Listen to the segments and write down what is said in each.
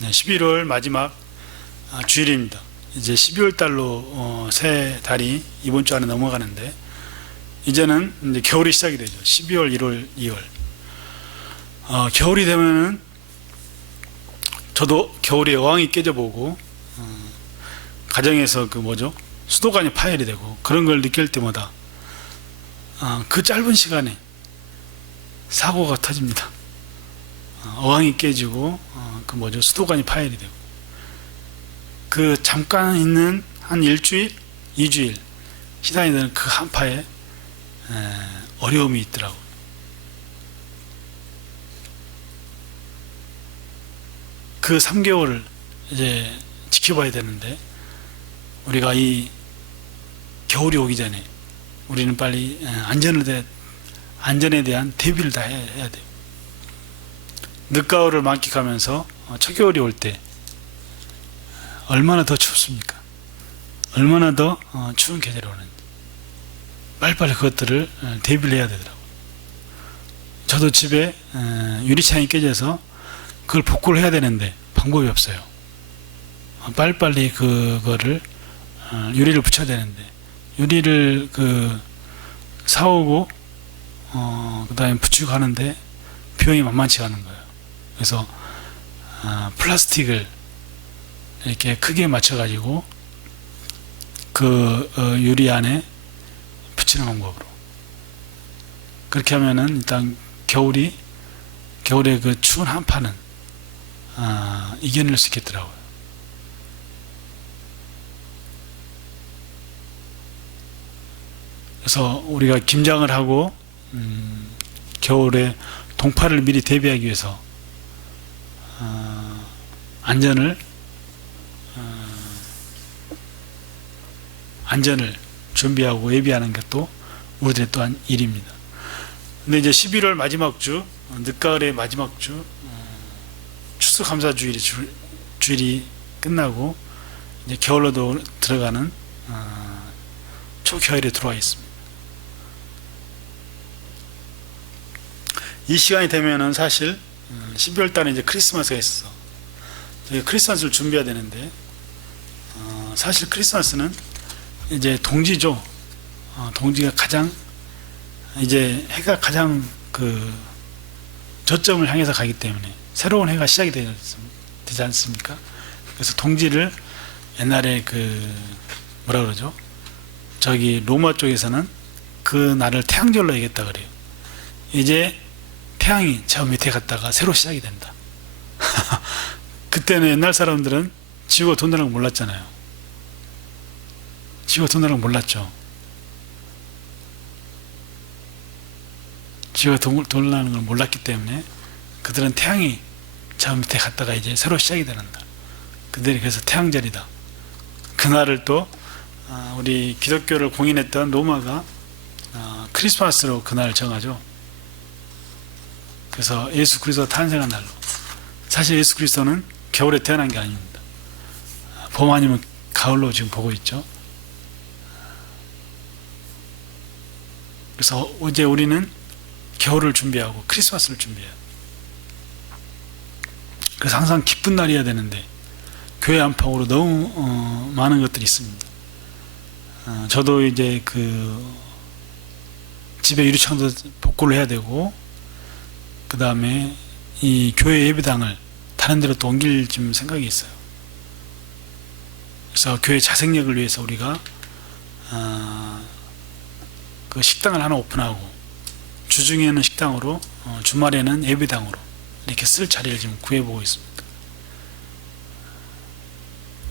네, 11월 마지막 주일입니다. 이제 12월 달로 새 달이 이번 주 안에 넘어가는데 이제는 이제 겨울이 시작이 되죠. 12월, 1월, 2월. 겨울이 되면은 저도 겨울에 어항이 깨져보고 가정에서 수도관이 파열이 되고 그런 걸 느낄 때마다 그 짧은 시간에 사고가 터집니다. 어항이 깨지고 수도관이 파열이 되고 그 잠깐 있는 한 일주일, 2주일 시간이 되는 그 한파에 어려움이 있더라고요. 그 3개월을 이제 지켜봐야 되는데 우리가 이 겨울이 오기 전에 우리는 빨리 안전에 대한 대비를 다 해야 돼요. 늦가을을 만끽하면서 초겨울이 올 때 얼마나 더 춥습니까? 얼마나 더 추운 계절이 오는지 빨리빨리 그것들을 대비를 해야 되더라고요. 저도 집에 유리창이 깨져서 그걸 복구를 해야 되는데 방법이 없어요. 빨리빨리 그거를 유리를 붙여야 되는데 유리를 사오고 그 다음에 붙이고 하는데 비용이 만만치 않은 거예요. 그래서 플라스틱을 이렇게 크게 맞춰 가지고 그 유리 안에 붙이는 방법으로 그렇게 하면은 일단 겨울의 그 추운 한파는 이겨낼 수 있겠더라고요. 그래서 우리가 김장을 하고 겨울에 동파를 미리 대비하기 위해서 안전을 준비하고 예비하는 것도 우리들의 또한 일입니다. 근데 이제 11월 마지막 주, 늦가을의 마지막 주, 주일이 끝나고 이제 겨울로 들어가는 초겨울에 들어와 있습니다. 이 시간이 되면은 사실 12월 달에 이제 크리스마스가 있어. 크리스마스를 준비해야 되는데 사실 크리스마스는 이제 동지죠. 동지가 가장 이제 해가 가장 저점을 향해서 가기 때문에 새로운 해가 시작이 되지 않습니까? 그래서 동지를 옛날에 뭐라 그러죠? 저기 로마 쪽에서는 그 날을 태양절로 얘기했다 그래요. 이제 태양이 저 밑에 갔다가 새로 시작이 된다. 그때는 옛날 사람들은 지구가 돈다는 걸 몰랐잖아요. 지구가 돈다는 걸 몰랐죠. 지구가 돈다는 걸 몰랐기 때문에 그들은 태양이 저 밑에 갔다가 이제 새로 시작이 되는 날. 그들이 그래서 태양절이다. 그날을 또 우리 기독교를 공인했던 로마가 크리스마스로 그날을 정하죠. 그래서 예수 그리스도 탄생한 날로. 사실 예수 그리스도는 겨울에 태어난 게 아닙니다. 봄 아니면 가을로 지금 보고 있죠. 그래서 이제 우리는 겨울을 준비하고 크리스마스를 준비해요. 그래서 항상 기쁜 날이어야 되는데 교회 안팎으로 너무 많은 것들이 있습니다. 저도 이제 집에 유리창도 복구를 해야 되고 그 다음에 이 교회 예배당을 다른 데로 또 옮길 좀 생각이 있어요. 그래서 교회 자생력을 위해서 우리가 그 식당을 하나 오픈하고 주중에는 식당으로 주말에는 예배당으로 이렇게 쓸 자리를 지금 구해보고 있습니다.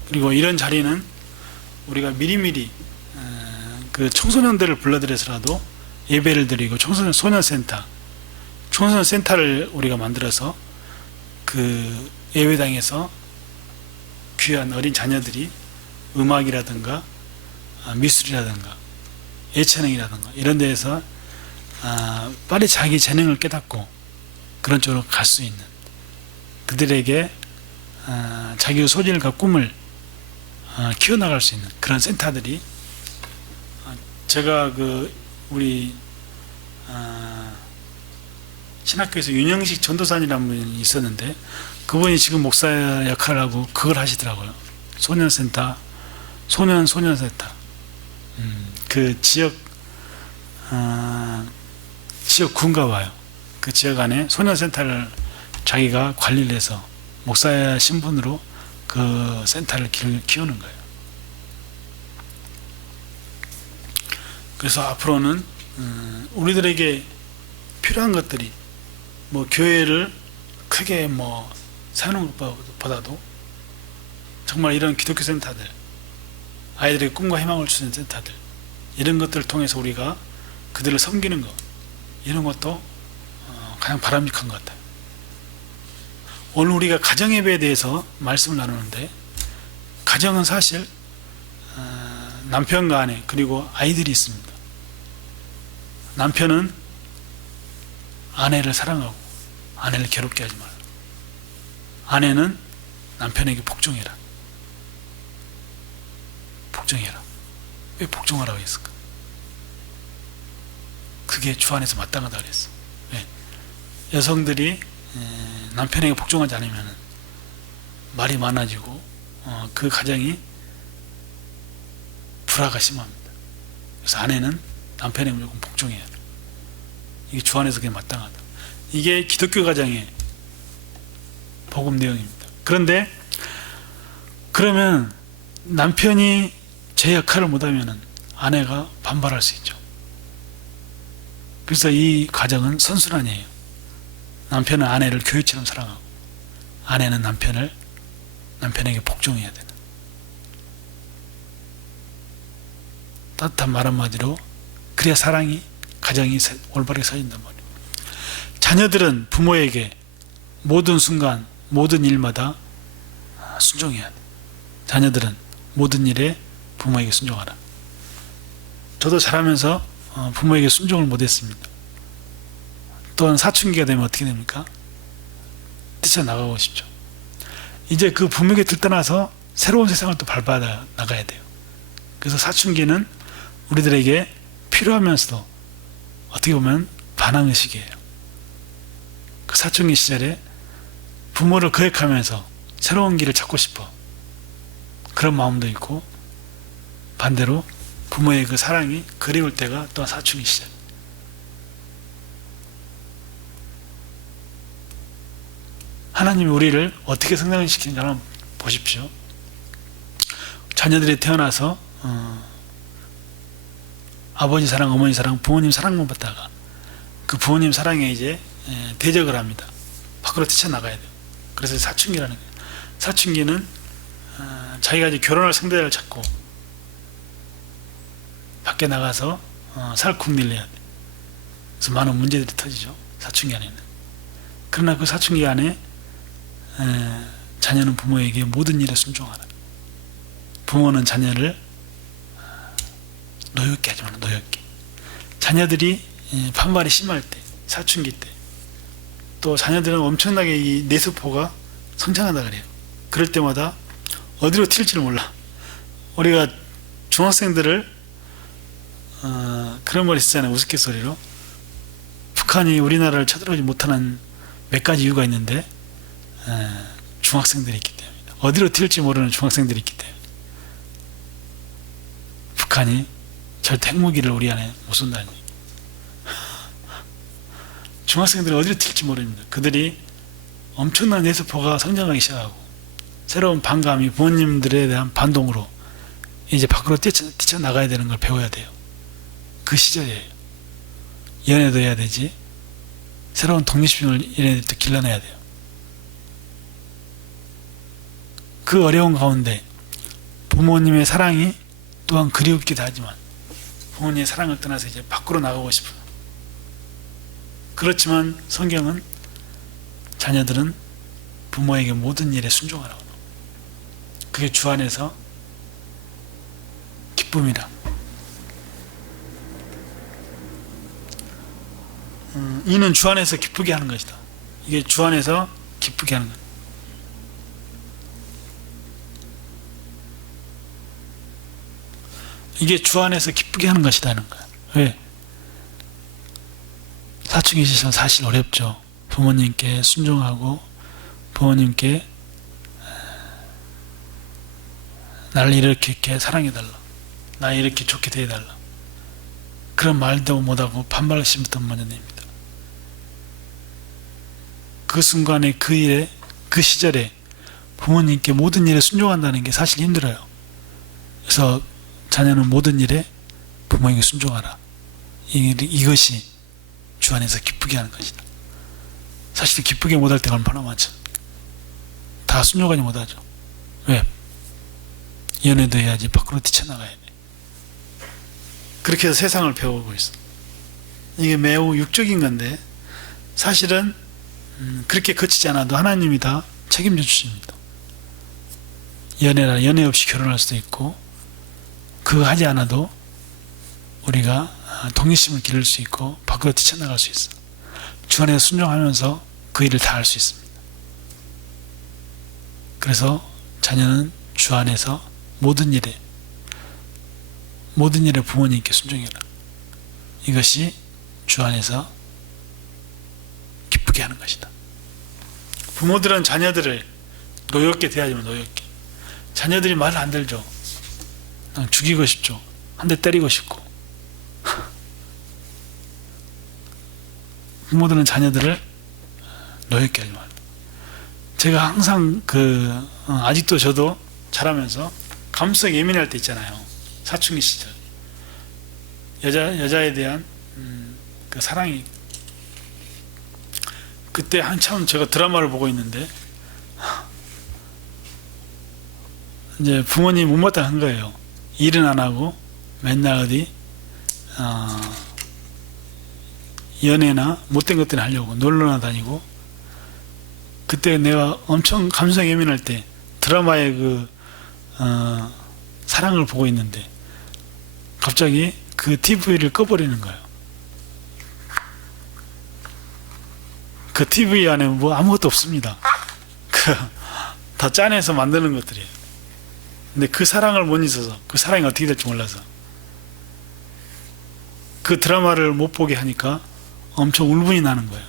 그리고 이런 자리는 우리가 미리미리 그 청소년들을 불러들여서라도 예배를 드리고 청소년센터를 우리가 만들어서 그 예배당에서 귀한 어린 자녀들이 음악이라든가 미술이라든가 예체능이라든가 이런 데에서 빨리 자기 재능을 깨닫고 그런 쪽으로 갈 수 있는 그들에게 자기의 소질과 꿈을 키워나갈 수 있는 그런 센터들이 제가 우리 신학교에서 윤영식 전도사님이라는 분이 있었는데 그분이 지금 목사 역할을 하고 그걸 하시더라고요. 소년센터, 소년센터. 그 지역 군가 봐요. 그 지역 안에 소년센터를 자기가 관리를 해서 목사 신분으로 그 센터를 키우는 거예요. 그래서 앞으로는 우리들에게 필요한 것들이 뭐 교회를 크게 뭐 세우는 것보다도 정말 이런 기독교 센터들, 아이들의 꿈과 희망을 주는 센터들, 이런 것들을 통해서 우리가 그들을 섬기는 것, 이런 것도 가장 바람직한 것 같아요. 오늘 우리가 가정예배에 대해서 말씀을 나누는데, 가정은 사실 남편과 아내 그리고 아이들이 있습니다. 남편은 아내를 사랑하고 아내를 괴롭게 하지 말라. 아내는 남편에게 복종해라. 복종해라. 왜 복종하라고 했을까? 그게 주 안에서 마땅하다고 그랬어. 왜? 여성들이 남편에게 복종하지 않으면 말이 많아지고 그 가정이 불화가 심합니다. 그래서 아내는 남편에게 무조건 복종해야 돼. 이게 주 안에서 그게 마땅하다. 이게 기독교 가정의 복음 내용입니다. 그런데 그러면 남편이 제 역할을 못하면 아내가 반발할 수 있죠. 그래서 이 가정은 선순환이에요. 남편은 아내를 교회처럼 사랑하고 아내는 남편에게 복종해야 되는, 따뜻한 말 한마디로 그래야 가정이 올바르게 서진단 말이에요. 자녀들은 부모에게 모든 순간 모든 일마다 순종해야 돼. 자녀들은 모든 일에 부모에게 순종하라. 저도 자라면서 부모에게 순종을 못했습니다. 또한 사춘기가 되면 어떻게 됩니까? 뛰쳐나가고 싶죠. 이제 그 부모 곁을 떠나서 새로운 세상을 또 밟아 나가야 돼요. 그래서 사춘기는 우리들에게 필요하면서도 어떻게 보면 반항의식이에요. 그 사춘기 시절에 부모를 거역하면서 새로운 길을 찾고 싶어, 그런 마음도 있고, 반대로 부모의 그 사랑이 그리울 때가 또한 사춘기 시절. 하나님이 우리를 어떻게 성장시키는가 한번 보십시오. 자녀들이 태어나서 아버지 사랑, 어머니 사랑, 부모님 사랑만 받다가 그 부모님 사랑에 이제 대적을 합니다. 밖으로 뛰쳐나가야 돼요. 그래서 사춘기라는 거예요. 사춘기는 자기가 이제 결혼할 상대를 찾고 밖에 나가서 살쿵닐려야 돼. 그래서 많은 문제들이 터지죠. 사춘기 안에는. 그러나 그 사춘기 안에 자녀는 부모에게 모든 일에 순종하라. 부모는 자녀를 노엽게 하지 마라. 노엽게. 자녀들이 반발이 심할 때, 사춘기 때, 또 자녀들은 엄청나게 이 뇌세포가 성장한다 그래요. 그럴 때마다 어디로 튈지를 몰라. 우리가 중학생들을 그런 말 있잖아요. 우스갯소리로 북한이 우리나라를 쳐들어오지 못하는 몇 가지 이유가 있는데 중학생들이 있기 때문입니다. 어디로 튈지 모르는 중학생들이 있기 때문에 북한이 절대 핵무기를 우리 안에 못 쏜다는 얘기. 중학생들이 어디로 튈지 모릅니다. 그들이 엄청난 뇌세포가 성장하기 시작하고 새로운 반감이 부모님들에 대한 반동으로 이제 밖으로 뛰쳐나가야 되는 걸 배워야 돼요. 그 시절이에요. 연애도 해야 되지, 새로운 독립심을 얘네들도 길러내야 돼요. 그 어려운 가운데 부모님의 사랑이 또한 그리웠기도 하지만 부모님의 사랑을 떠나서 이제 밖으로 나가고 싶어요. 그렇지만 성경은 자녀들은 부모에게 모든 일에 순종하라고. 그게 주 안에서 기쁨이라. 이는 주 안에서 기쁘게 하는 것이다. 이게 주 안에서 기쁘게 하는 것. 이게 주 안에서 기쁘게 하는 것이다는 거야. 왜? 사춘기 시절 사실 어렵죠. 부모님께 순종하고 부모님께 나를 이렇게 사랑해달라, 나 이렇게 좋게 대해달라, 그런 말도 못하고 반발심부터 먼저 냅니다. 그 순간에, 그 일에, 그 시절에 부모님께 모든 일에 순종한다는 게 사실 힘들어요. 그래서 자녀는 모든 일에 부모에게 순종하라. 이것이 주 안에서 기쁘게 하는 것이다. 사실 기쁘게 못할 때가 얼마나 많죠. 다 순종하지 못하죠. 왜? 연애도 해야지 밖으로 뛰쳐나가야 돼. 그렇게 해서 세상을 배우고 있어. 이게 매우 육적인 건데 사실은 그렇게 거치지 않아도 하나님이 다 책임져 주십니다. 연애 없이 결혼할 수도 있고, 그거 하지 않아도 우리가 독립심을 기를 수 있고 밖으로 뛰쳐나갈 수 있어. 주 안에서 순종하면서 그 일을 다 할 수 있습니다. 그래서 자녀는 주 안에서 모든 일에 부모님께 순종해라. 이것이 주 안에서 기쁘게 하는 것이다. 부모들은 자녀들을 노엽게 대하지만 노엽게. 자녀들이 말을 안 들죠. 그냥 죽이고 싶죠. 한 대 때리고 싶고. 부모들은 자녀들을 노엽게 하지 말라. 제가 항상 아직도 저도 자라면서 감성이 예민할 때 있잖아요. 사춘기 시절. 여자에 대한 그 사랑이. 그때 한참 제가 드라마를 보고 있는데, 이제 부모님이 못마땅한 거예요. 일은 안 하고 맨날 어디 연애나 못된 것들 하려고 놀러나 다니고. 그때 내가 엄청 감성 예민할 때 드라마의 사랑을 보고 있는데 갑자기 그 TV를 꺼버리는 거예요. 그 TV 안에 뭐 아무것도 없습니다. 다 짜내서 만드는 것들이에요. 근데 그 사랑을 못 잊어서, 그 사랑이 어떻게 될지 몰라서 그 드라마를 못 보게 하니까 엄청 울분이 나는 거예요.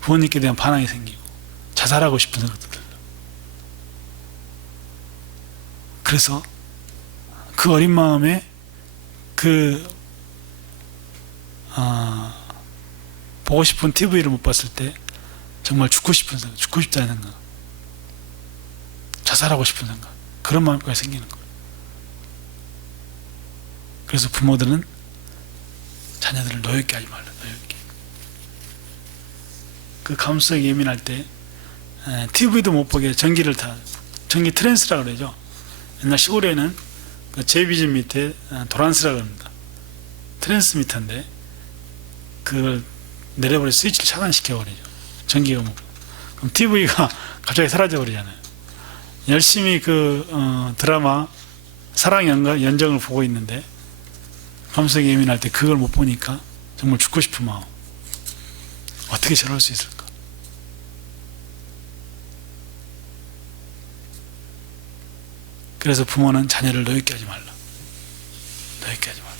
부모님께 대한 반항이 생기고 자살하고 싶은 생각도 들어요. 그래서 그 어린 마음에 보고 싶은 TV를 못 봤을 때 정말 죽고 싶은 생각, 죽고 싶다는 생각, 자살하고 싶은 생각, 그런 마음까지 생기는 거예요. 그래서 부모들은 자녀들을 노엽게 하지 말라. 노엽게. 그 감성이 예민할 때 TV도 못 보게 전기 트랜스라고 그러죠. 옛날 시골에는 그 제비집 밑에 도란스라고 합니다. 트랜스미터인데 그걸 내려버려 스위치를 차단시켜버리죠. 전기가 못. 그럼 TV가 갑자기 사라져버리잖아요. 열심히 드라마 사랑 연정을 보고 있는데 감성이 예민할 때 그걸 못 보니까 정말 죽고 싶은 마음. 어떻게 저럴 수 있을까? 그래서 부모는 자녀를 노엽게 하지 말라. 노엽게 하지 말라.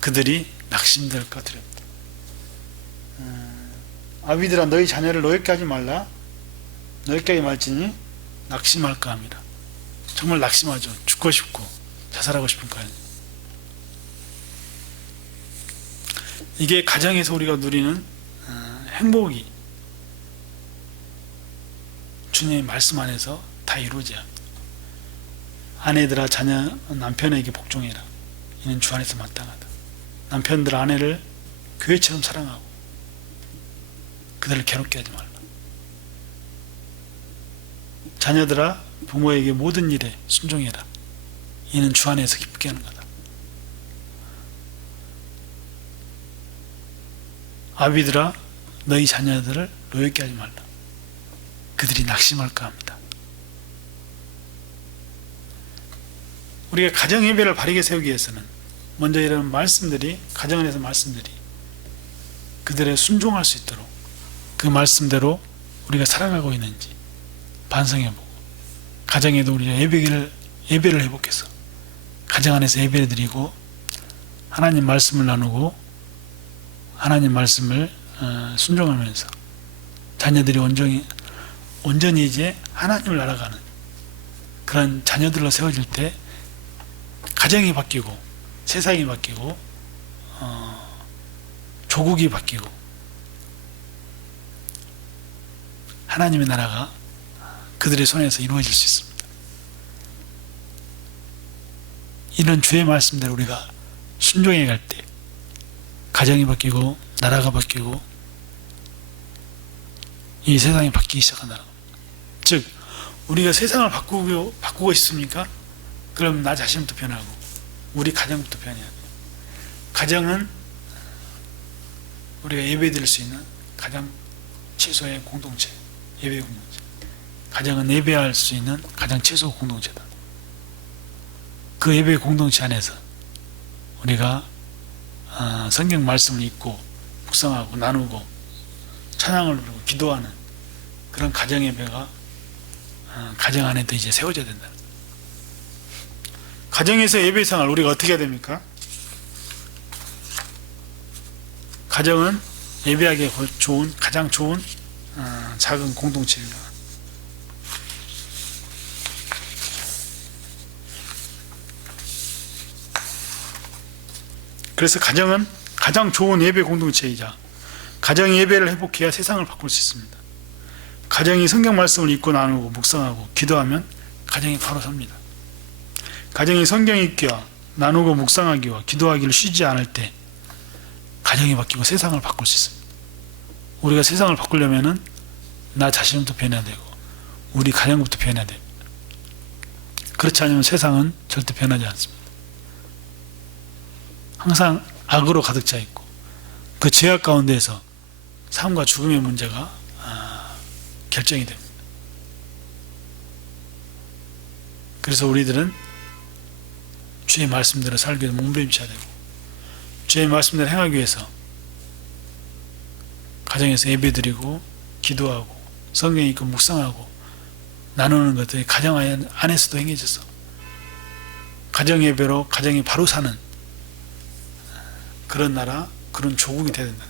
그들이 낙심될까 두렵다. 아비들아 너희 자녀를 노엽게 하지 말라. 노엽게 하지 말지니 낙심할까 합니다. 정말 낙심하죠. 죽고 싶고 자살하고 싶은 거예요. 이게 가정에서 우리가 누리는 행복이 주님의 말씀 안에서 다 이루어져야 합니다. 아내들아 자녀 남편에게 복종해라. 이는 주 안에서 마땅하다. 남편들 아내를 교회처럼 사랑하고 그들을 괴롭게 하지 말라. 자녀들아 부모에게 모든 일에 순종해라. 이는 주 안에서 기쁘게 하는 거다. 아비들아 너희 자녀들을 노엽게 하지 말라. 그들이 낙심할까 합니다. 우리가 가정 예배를 바르게 세우기 위해서는 먼저 이런 말씀들이, 가정 안에서 말씀들이 그들의 순종할 수 있도록 그 말씀대로 우리가 살아가고 있는지 반성해보고, 가정에도 우리가 예배를 회복해서 가정 안에서 예배를 드리고 하나님 말씀을 나누고 하나님 말씀을 순종하면서 자녀들이 온전히 이제 하나님을 알아가는 그런 자녀들로 세워질 때 가정이 바뀌고 세상이 바뀌고 조국이 바뀌고 하나님의 나라가 그들의 손에서 이루어질 수 있습니다. 이런 주의 말씀대로 우리가 순종해 갈 때 가정이 바뀌고 나라가 바뀌고 이 세상이 바뀌기 시작한다. 즉 우리가 세상을 바꾸고 있습니까? 그럼 나 자신부터 변하고 우리 가정부터 변해야 돼요. 가정은 우리가 예배드릴 수 있는 가장 최소의 공동체, 예배 공동체. 가정은 예배할 수 있는 가장 최소 공동체다. 그 예배 공동체 안에서 우리가 성경 말씀을 읽고 묵상하고 나누고 찬양을 부르고 기도하는 그런 가정 예배가 가정 안에도 이제 세워져야 된다. 가정에서 예배 생활 우리가 어떻게 해야 됩니까? 가정은 예배하기에 가장 좋은 작은 공동체입니다. 그래서 가정은 가장 좋은 예배 공동체이자 가정이 예배를 회복해야 세상을 바꿀 수 있습니다. 가정이 성경 말씀을 읽고 나누고 묵상하고 기도하면 가정이 바로 섭니다. 가정이 성경 읽기와 나누고 묵상하기와 기도하기를 쉬지 않을 때 가정이 바뀌고 세상을 바꿀 수 있습니다. 우리가 세상을 바꾸려면은 나 자신부터 변해야 되고 우리 가정부터 변해야 됩니다. 그렇지 않으면 세상은 절대 변하지 않습니다. 항상 악으로 가득 차 있고 그 죄악 가운데에서 삶과 죽음의 문제가 결정이 됩니다. 그래서 우리들은 주의 말씀대로 살기 위해서 몸부림쳐야 되고 주의 말씀대로 행하기 위해서 가정에서 예배드리고 기도하고 성경 읽고 묵상하고 나누는 것들이 가정 안에서도 행해져서 가정 예배로 가정이 바로 사는 그런 나라, 그런 조국이 되어야 된다.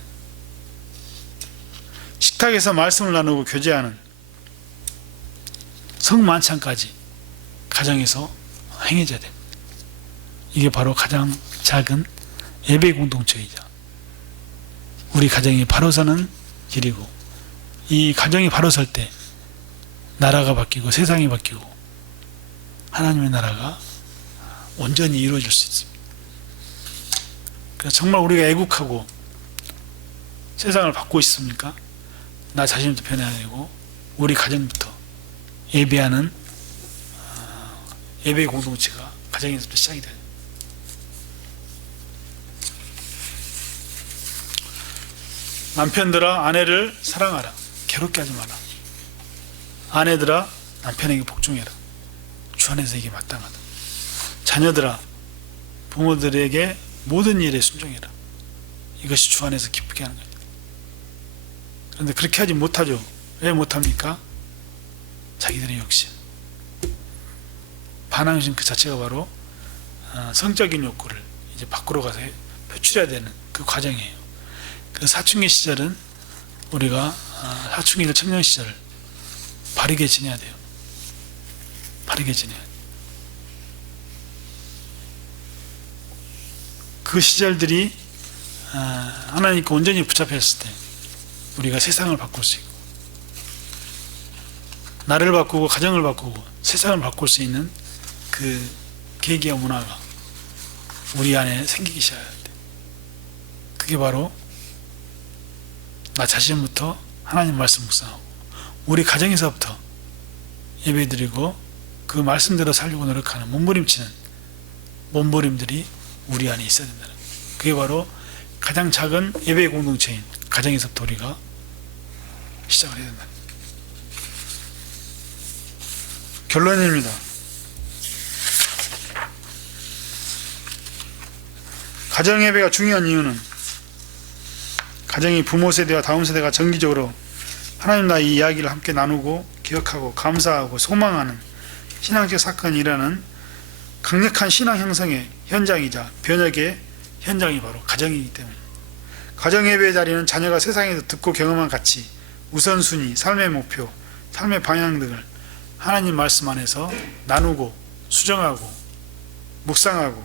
식탁에서 말씀을 나누고 교제하는 성만찬까지 가정에서 행해져야 됩니다. 이게 바로 가장 작은 예배 공동체이자 우리 가정이 바로 서는 길이고 이 가정이 바로 설 때 나라가 바뀌고 세상이 바뀌고 하나님의 나라가 온전히 이루어질 수 있습니다. 그래서 정말 우리가 애국하고 세상을 바꾸고 있습니까? 나 자신부터 변해야 되고 우리 가정부터 예배하는 예배 공동체가 가정에서부터 시작이 돼요. 남편들아 아내를 사랑하라. 괴롭게 하지 마라. 아내들아 남편에게 복종해라. 주 안에서 이게 마땅하다. 자녀들아 부모들에게 모든 일에 순종해라. 이것이 주 안에서 기쁘게 하는 거예요. 그런데 그렇게 하지 못하죠. 왜 못합니까? 자기들의 욕심, 반항심 그 자체가 바로 성적인 욕구를 이제 밖으로 가서 표출해야 되는 그 과정이에요. 그 사춘기 시절은 우리가 사춘기나 청년 시절 바르게 지내야 돼요. 바르게 지내야 돼요. 그 시절들이 하나님께 온전히 붙잡혔을 때 우리가 세상을 바꿀 수 있고 나를 바꾸고 가정을 바꾸고 세상을 바꿀 수 있는 그 계기와 문화가 우리 안에 생기기 시작해야 돼. 그게 바로 나 자신부터 하나님 말씀 묵상하고 우리 가정에서부터 예배드리고 그 말씀대로 살려고 노력하는 몸부림치는 몸부림들이 우리 안에 있어야 된다는 거예요. 그게 바로 가장 작은 예배 공동체인 가정에서부터 우리가 시작을 해야 된다. 결론입니다. 가정 예배가 중요한 이유는 가정이 부모 세대와 다음 세대가 정기적으로 하나님 나라의 이야기를 함께 나누고 기억하고 감사하고 소망하는 신앙적 사건이라는 강력한 신앙 형성의 현장이자 변혁의 현장이 바로 가정이기 때문에 가정 예배의 자리는 자녀가 세상에서 듣고 경험한 가치, 우선순위, 삶의 목표, 삶의 방향 등을 하나님 말씀 안에서 나누고 수정하고 묵상하고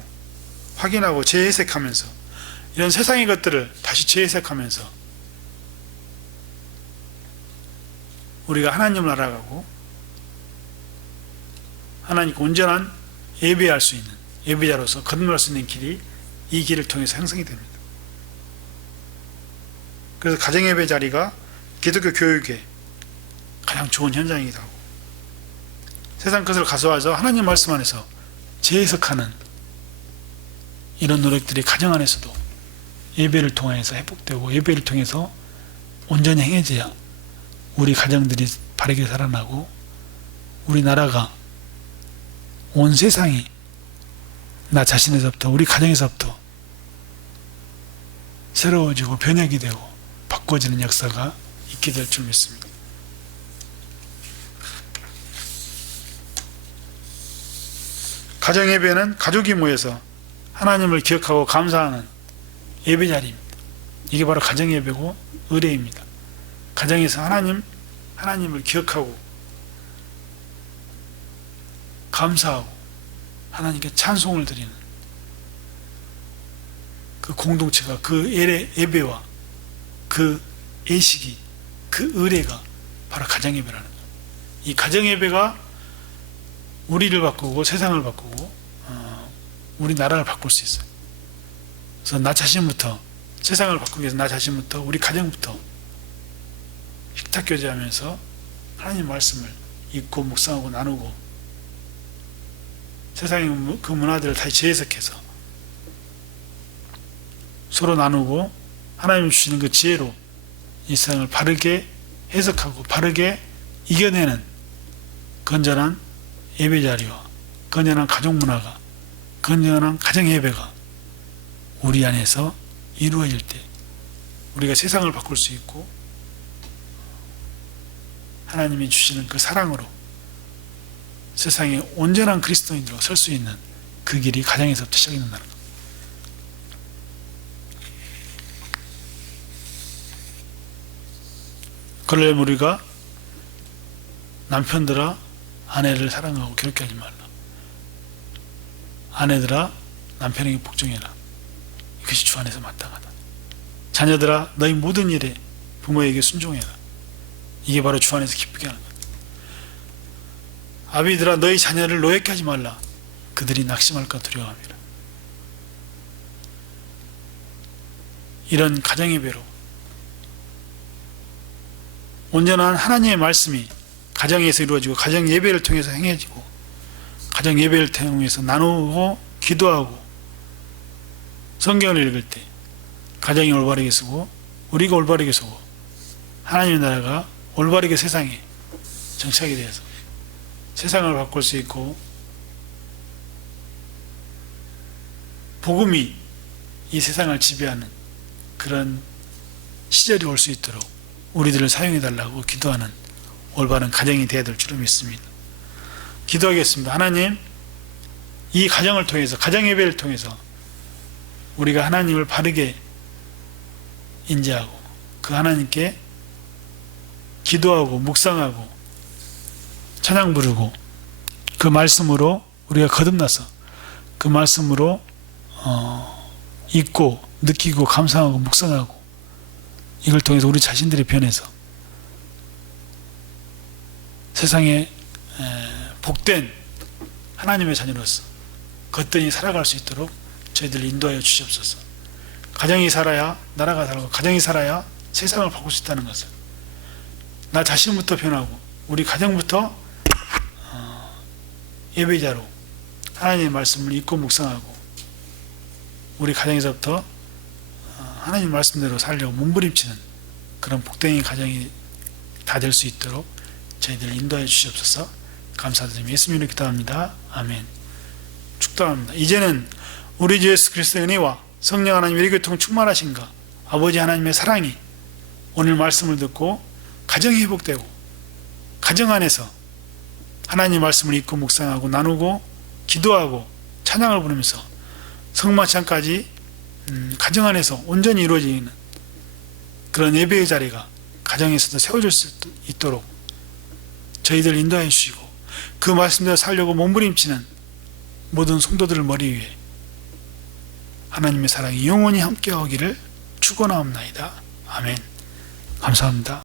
확인하고 재해석하면서 이런 세상의 것들을 다시 재해석하면서 우리가 하나님을 알아가고 하나님께 온전한 예배할 수 있는 예배자로서 거듭날 수 있는 길이 이 길을 통해서 형성이 됩니다. 그래서 가정예배 자리가 기독교 교육의 가장 좋은 현장이기도 하고 세상 것을 가져와서 하나님 말씀 안에서 재해석하는 이런 노력들이 가정 안에서도 예배를 통해서 회복되고 예배를 통해서 온전히 행해져야 우리 가정들이 바르게 살아나고 우리나라가 온 세상이 나 자신에서부터 우리 가정에서부터 새로워지고 변혁이 되고 바꿔지는 역사가 있게 될 줄 믿습니다. 가정예배는 가족이 모여서 하나님을 기억하고 감사하는 예배자리입니다. 이게 바로 가정예배고 의례입니다. 가정에서 하나님을 기억하고 감사하고 하나님께 찬송을 드리는 그 공동체가 그 예배와 그 예식이 그 의례가 바로 가정예배라는 거예요. 이 가정예배가 우리를 바꾸고 세상을 바꾸고 우리나라를 바꿀 수 있어요. 그래서 나 자신부터 세상을 바꾸기 위해서 나 자신부터 우리 가정부터 식탁교제하면서 하나님 말씀을 읽고 묵상하고 나누고 세상의 그 문화들을 다시 재해석해서 서로 나누고 하나님이 주시는 그 지혜로 이 세상을 바르게 해석하고 바르게 이겨내는 건전한 예배자리와 건전한 가족문화가 건전한 가정예배가 우리 안에서 이루어질 때 우리가 세상을 바꿀 수 있고 하나님이 주시는 그 사랑으로 세상에 온전한 그리스도인으로 설 수 있는 그 길이 가정에서부터 시작이 된다는 것. 그러려면 우리가 남편들아 아내를 사랑하고 괴롭게 하지 말라. 아내들아 남편에게 복종해라. 이것이 주 안에서 마땅하다. 자녀들아 너희 모든 일에 부모에게 순종해라. 이게 바로 주 안에서 기쁘게 하는 것. 아비들아 너희 자녀를 노예케 하지 말라. 그들이 낙심할까 두려워함이라. 이런 가정예배로 온전한 하나님의 말씀이 가정에서 이루어지고 가정예배를 통해서 행해지고 가정예배를 통해서 나누고 기도하고 성경을 읽을 때 가정이 올바르게 서고 우리가 올바르게 서고 하나님의 나라가 올바르게 세상에 정착이 되어서 세상을 바꿀 수 있고 복음이 이 세상을 지배하는 그런 시절이 올 수 있도록 우리들을 사용해 달라고 기도하는 올바른 가정이 되어야 될 줄로 믿습니다. 기도하겠습니다. 하나님, 이 가정을 통해서 가정예배를 통해서 우리가 하나님을 바르게 인지하고 그 하나님께 기도하고 묵상하고 찬양 부르고 그 말씀으로 우리가 거듭나서 그 말씀으로 읽고 느끼고 감상하고 묵상하고 이걸 통해서 우리 자신들이 변해서 세상에 복된 하나님의 자녀로서 거뜬히 살아갈 수 있도록 저희들 인도하여 주시옵소서. 가정이 살아야 나라가 살고 가정이 살아야 세상을 바꿀 수 있다는 것을 나 자신부터 변하고 우리 가정부터 예배자로 하나님의 말씀을 읽고 묵상하고 우리 가정에서부터 하나님 말씀대로 살려고 몸부림치는 그런 복된 가정이 다 될 수 있도록 저희들을 인도하여 주시옵소서. 감사드리며 예수님으로 기도합니다. 아멘. 축도합니다. 이제는 우리 주 예수 그리스도의 은혜와 성령 하나님의 일교통 충만하신가 아버지 하나님의 사랑이 오늘 말씀을 듣고 가정이 회복되고 가정 안에서 하나님 말씀을 읽고 묵상하고 나누고 기도하고 찬양을 부르면서 성막창까지 가정 안에서 온전히 이루어지는 그런 예배의 자리가 가정에서도 세워질 수 있도록 저희들 인도해 주시고 그 말씀대로 살려고 몸부림치는 모든 성도들을 머리 위에 하나님의 사랑이 영원히 함께하기를 축원하옵나이다. 아멘. 감사합니다.